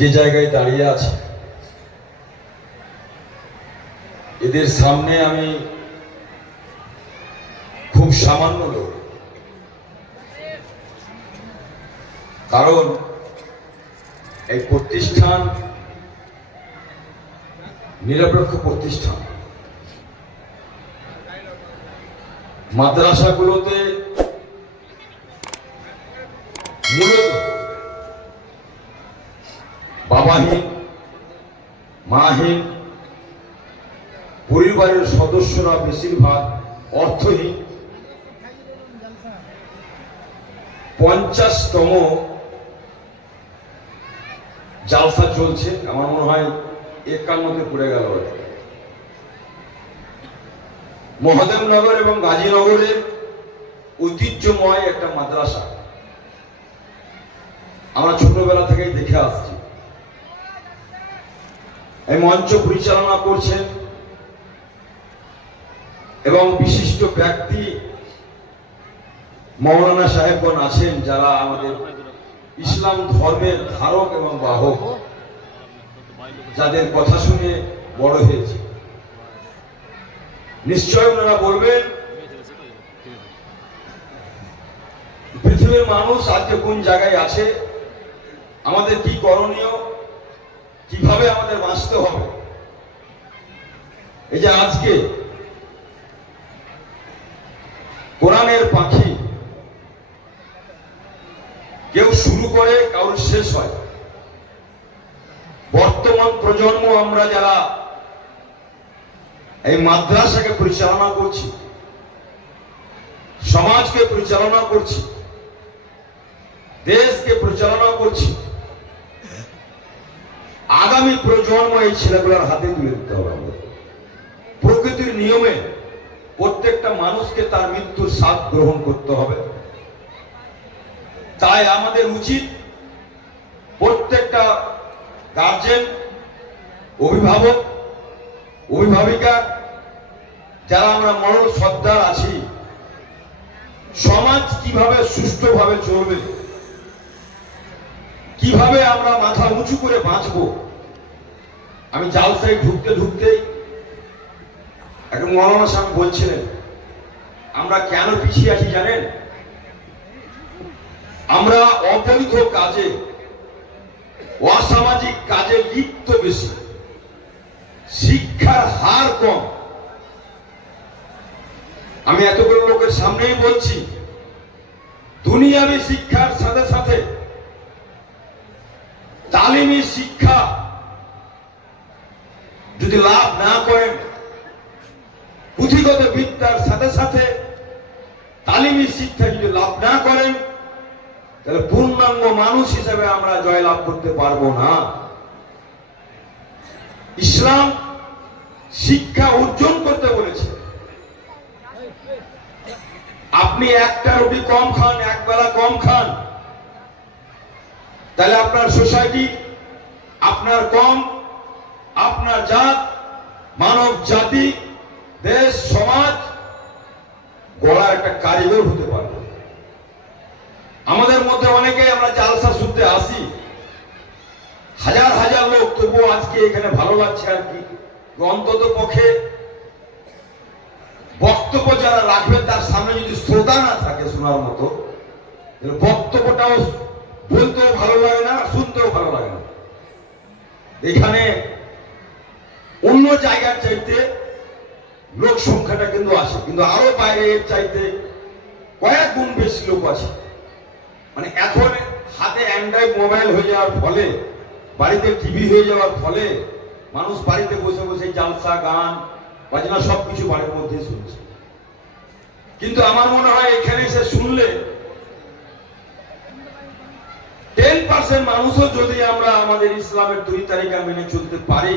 যে জায়গায় দাঁড়িয়ে আছে, এদের সামনে আমি খুব সামান্য লোক। কারণ এই প্রতিষ্ঠান নিরপেক্ষ প্রতিষ্ঠান। মাদ্রাসাগুলোতে মূলত বাবাহীন, মাহীন পরিবারের সদস্যরা বেশিরভাগ অর্থহীন। 50তম জালসা চলছে, আমার মনে হয় 51তে পড়ে গেল। মহাদেবনগর এবং গাজীনগরের ঐতিহ্যময় একটা মাদ্রাসা, আমরা ছোটবেলা থেকেই দেখে আসছি। এই মঞ্চ পরিচালনা করছেন এবং বিশিষ্ট ব্যক্তি মৌলানা সাহেবগণ আছেন, যারা আমাদের ইসলাম ধর্মের ধারক এবং বাহক, যাদের কথা শুনে বড় হয়েছে। নিশ্চয় ওনারা বলবেন পৃথিবীর মানুষ আজকে কোন জায়গায় আছে, আমাদের কি করণীয়, কিভাবে আমাদের বাঁচতে হবে। এই যে আজকে কোরআনের পাখি কেউ শুরু করে, কারোর শেষ হয়। বর্তমান প্রজন্ম আমরা যারা এই মাদ্রাসাকে পরিচালনা করছি, সমাজকে পরিচালনা করছি, দেশকে পরিচালনা করছি, আগামী প্রজন্ম এই ছেলেগুলোর হাতে তুলে দিতে হবে। প্রকৃতির নিয়মে প্রত্যেকটা মানুষকে তার মৃত্যুর স্বাদ গ্রহণ করতে হবে। তাই আমাদের উচিত প্রত্যেকটা গার্জেন, অভিভাবক, অভিভাবিকা, যারা আমরা মরণ সর্দার আছি, সমাজ কিভাবে সুষ্ঠুভাবে চলবে, কিভাবে আমরা মাথা উঁচু করে বাঁচব। আমি জালসায় ঢুকতে ঢুকতেই একটা মৌলানা সাহেব বলছিলেন, আমরা কেন পিছিয়ে আছি জানেন? আমরা অবৈধ কাজে, অসামাজিক কাজে লিপ্ত বেশি, শিক্ষার হার কম। আমি এতগুলো লোকের সামনেই বলছি, দুনিয়াবি শিক্ষার সাথে সাথে তালিমি শিক্ষা যদি লাভ না করেন, পুঁথিগত বিদ্যার সাথে সাথে তালিমি শিক্ষা যদি লাভ না করেন, তাহলে পূর্ণাঙ্গ মানুষ হিসেবে আমরা জয়লাভ করতে পারবো না। ইসলাম শিক্ষা অর্জন করতে বলেছে। আপনি একটা রুটি কম খান, একবেলা কম খান, তাহলে আপনার সোসাইটি, আপনার কম, আপনার জাত, মানব জাতি, দেশ, সমাজ গড়ার একটা কারিগর হতে পারবে। আমাদের মধ্যে অনেকে আমরা জালসা শুনতে আসি, হাজার হাজার লোক, তবুও আজকে এখানে ভালো লাগছে আর কি। অন্তত পক্ষে বক্তব্য যারা রাখবে তার সামনে যদি শ্রোতা না থাকে শোনার মতো, বক্তব্যটাও বলতেও ভালো লাগে না, শুনতেও ভালো লাগে না। এখানে অন্য জায়গার চাইতে লোক সংখ্যাটা কিন্তু আছে, কিন্তু আরো বাইরে এর চাইতে কয়েক গুণ বেশি লোক আছে। মানে এখন হাতে অ্যান্ড্রয়েড মোবাইল হয়ে যাওয়ার ফলে, বাড়িতে টিভি হয়ে যাওয়ার ফলে মানুষ বাড়িতে বসে বসে জালসা, গান বাজনা সবকিছু বাড়ির মধ্যে শুনছে। কিন্তু আমার মনে হয় এখানে এসে শুনলে 10% মানুষও যদি আমরা আমাদের ইসলামের 2 তারিখা মেনে চলতে পারি,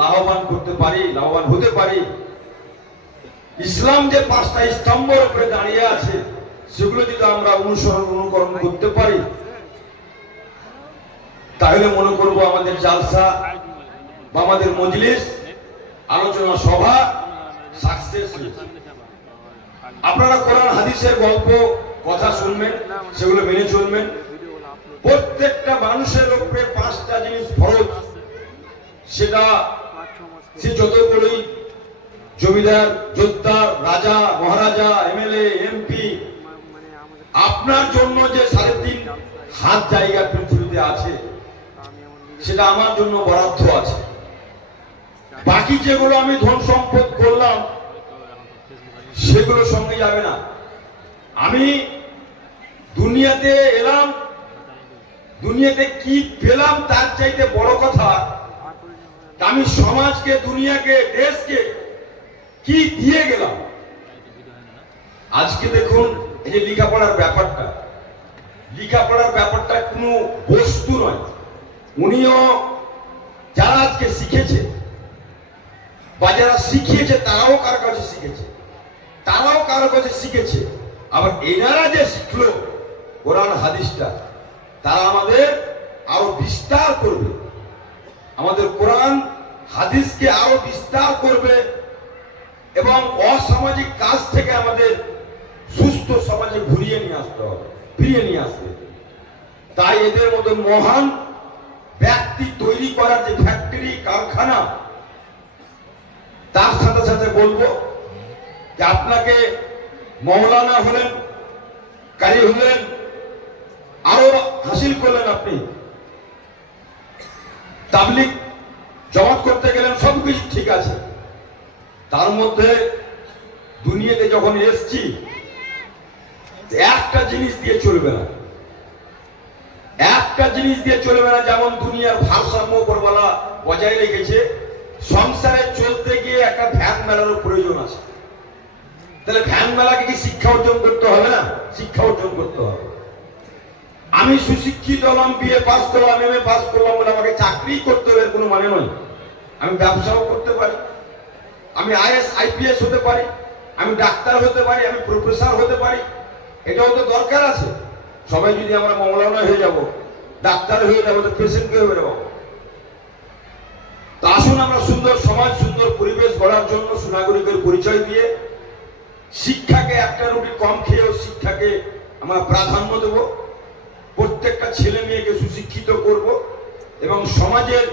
লাভবান করতে পারি, লাভবান হতে পারি। ইসলাম যে 5টা স্তম্ভের উপরে দাঁড়িয়ে আছে, সেগুলো যদি আমরা অনুকরণ করতে পারি, তাহলে মনে করব আমাদের জালসা বা আমাদের মজলিস, আলোচনা সভা সাকসেস হয়েছে। আপনারা কোরআন হাদিসের গল্প কথা শুনবেন, সেগুলো মেনে চলবেন। প্রত্যেকটা মানুষের উপরে 5টা জিনিস ফরজ। সেটা সে যতগুলোই জমিদার, জোদ্দার, রাজা, মহারাজা, এমএলএ, এমপি, আপনার জন্য যে 3.5 হাত জায়গা পৃথিবীতে আছে সেটা আমার জন্য বরাদ্দ আছে। বাকি যেগুলো আমি ধন সম্পদ করলাম সেগুলো সঙ্গে যাবে না। আমি দুনিয়াতে এলাম, দুনিয়াতে কি পেলাম তার চাইতে বড় কথা আমি সমাজকে, দুনিয়াকে, দেশকে কি দিয়ে গেলাম। আজকে দেখুন এই যে লেখাপড়ার ব্যাপারটা কোনো বস্তু নয়। উনিও যারা আজকে শিখেছে বা যারা শিখিয়েছে তারাও কারো কাছে শিখেছে, আবার এনারা যে শিখলো কোরআন হাদিসটা, তারা আমাদের আরো বিস্তার করবে, আমাদের কোরআন হাদিসকে আরো বিস্তার করবে এবং অসামাজিক কাজ থেকে আমাদের সুস্থ সমাজে ফিরিয়ে নিয়ে আসবে। তাই এদের মতো মহান ব্যক্তি তৈরি করার যে ফ্যাক্টরি, কারখানা, তার সাথে সাথে বলবো যে আপনাকে মৌলানা হলেন, কারি হলেন, আরো হাসিল করলেন, আপনি তাবলিগ জমাত করতে গেলেন, সবকিছু ঠিক আছে। তার মধ্যে দুনিয়াতে যখন এসছি একটা জিনিস দিয়ে চলবে না, যেমন দুনিয়ার ভারসাম্য উপরওয়ালা বজায় রেখেছে, সংসারে চলতে গিয়ে একটা ভ্যান মেলারও প্রয়োজন আছে। তাহলে ভ্যান মেলাকে কি শিক্ষা অর্জন করতে হবে না? শিক্ষা অর্জন করতে হবে। আমি সুশিক্ষিত হলাম, বিএ পাস করলাম, এমএ পাস করলাম বলে আমাকে চাকরি করতে হবে কোনো মানে নয়। আমি ব্যবসাও করতে পারি, আমি আইএস আইপিএস হতে পারি, আমি ডাক্তার হতে পারি, আমি প্রফেসর হতে পারি। এটাও তো দরকার আছে। সবাই যদি আমরা মৌলানা হয়ে যাব, ডাক্তার হয়ে যাবো, তো পেশেন্টকে হয়ে যাবো। তা আসুন আমরা সুন্দর সমাজ, সুন্দর পরিবেশ গড়ার জন্য সুনাগরিকের পরিচয় দিয়ে শিক্ষাকে, একটা রুটি কম খেয়েও শিক্ষাকে আমরা প্রাধান্য দেব, প্রত্যেকটা ছেলে মেয়েকে সুশিক্ষিত করব এবং সমাজের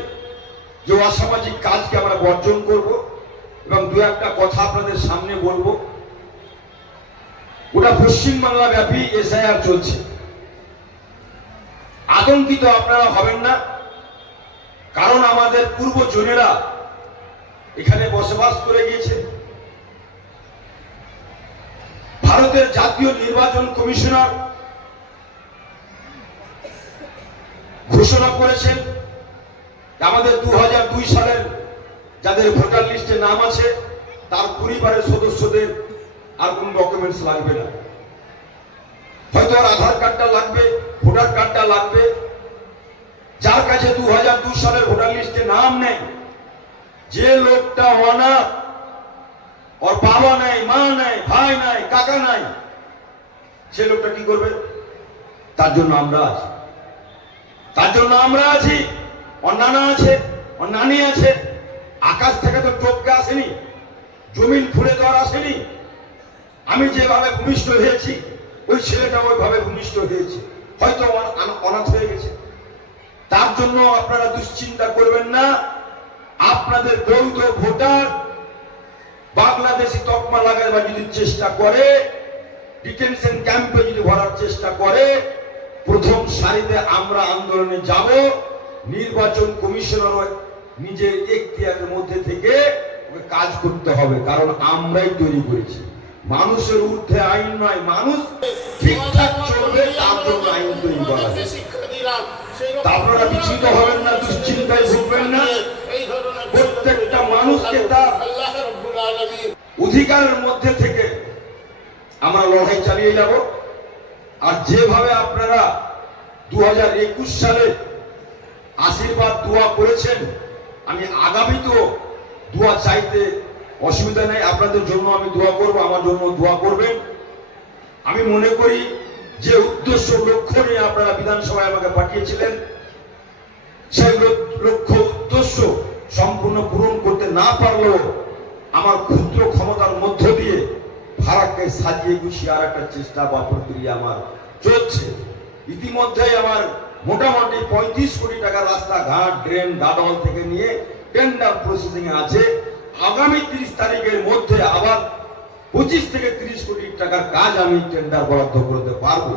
যে অসামাজিক কাজকে আমরা বর্জন করব এবং দু একটা কথা আপনাদের সামনে বলবো। ওটা পশ্চিমবাংলা ব্যাপী এসআইআর চলছে। আতঙ্কিত আপনারা হবেন না, কারণ আমাদের পূর্বজনেরা এখানে বসবাস করে গিয়েছে। ভারতের জাতীয় নির্বাচন কমিশনার ঘোষণা করেছেন আমাদের 2002 সালের যাদের ভোটার লিস্টে নাম আছে তার পরিবারের সদস্যদের আর কোন ডকুমেন্টস লাগবে না। হয়তো আর আধার কার্ডটা লাগবে, ভোটার কার্ডটা লাগবে। যার কাছে 2002 সালের ভোটার লিস্টে নাম নেই, যে লোকটা অনাথ, ওর বাবা নাই, মা নাই, ভাই নাই, কাকা নাই, সে লোকটা কি করবে? তার জন্য আমরা আছি, ওর নানা আছে, ওর নানি আছে। আকাশ থেকে তো টপকে আসেনি, জমিন খুঁড়ে দেওয়ার আসেনি। আমি যেভাবে ভূমিষ্ঠ হয়েছি ওই ছেলেটা ওইভাবে ভূমিষ্ঠ হয়েছে, হয়তো অনাথ হয়ে গেছে। তার জন্য আপনারা দুশ্চিন্তা করবেন না। আপনাদের বৈধ ভোটার বাংলাদেশি তকমা লাগাবার যদি চেষ্টা করে, ডিটেনশন ক্যাম্পে যদি ভরার চেষ্টা করে, প্রথম সারিতে আমরা আন্দোলনে যাব। নির্বাচন কমিশনার নিজের এখতিয়ারের মধ্যে থেকে কাজ করতে হবে, কারণ আমরাই তৈরি করেছি। মানুষের ঊর্ধ্বে আইন নয়, মানুষ ঠিকঠাক চলবে তার জন্য আইন তৈরি করা হয়েছে। আপনারা বিচলিত হবেন না, দুশ্চিন্তায় ভুগবেন না। প্রত্যেকটা মানুষকে তার অধিকারের মধ্যে থেকে আমরা লড়াই চালিয়ে যাব। আর যেভাবে আপনারা 2021 সালে আশীর্বাদ দোয়া করেছেন, আমি আগামীতেও দোয়া চাইতে অসুবিধা নেই। আপনাদের জন্য আমি দোয়া করব, আমার জন্য দোয়া করবেন। আমি মনে করি যে উদ্দেশ্য, লক্ষ্য নিয়ে আপনারা বিধানসভায় আমাকে পাঠিয়েছিলেন, সেই লক্ষ্য উদ্দেশ্য সম্পূর্ণ পূরণ করতে না পারলেও আমার ক্ষুদ্র ক্ষমতার মধ্য দিয়ে ভারতকে সাজিয়ে গুছিয়ে আর একটা চেষ্টা বা প্রক্রিয়া আমার চলছে। ইতিমধ্যেই আমার মোটামুটি 35 কোটি টাকার রাস্তাঘাট, ড্রেন, গার্ডওয়াল থেকে নিয়ে টেন্ডার প্রসেসিং আছে। আগামী 30 তারিখের মধ্যে আবার 25 থেকে 30 কোটি টাকার কাজ আমি টেন্ডার বরাদ্দ করতে পারবো।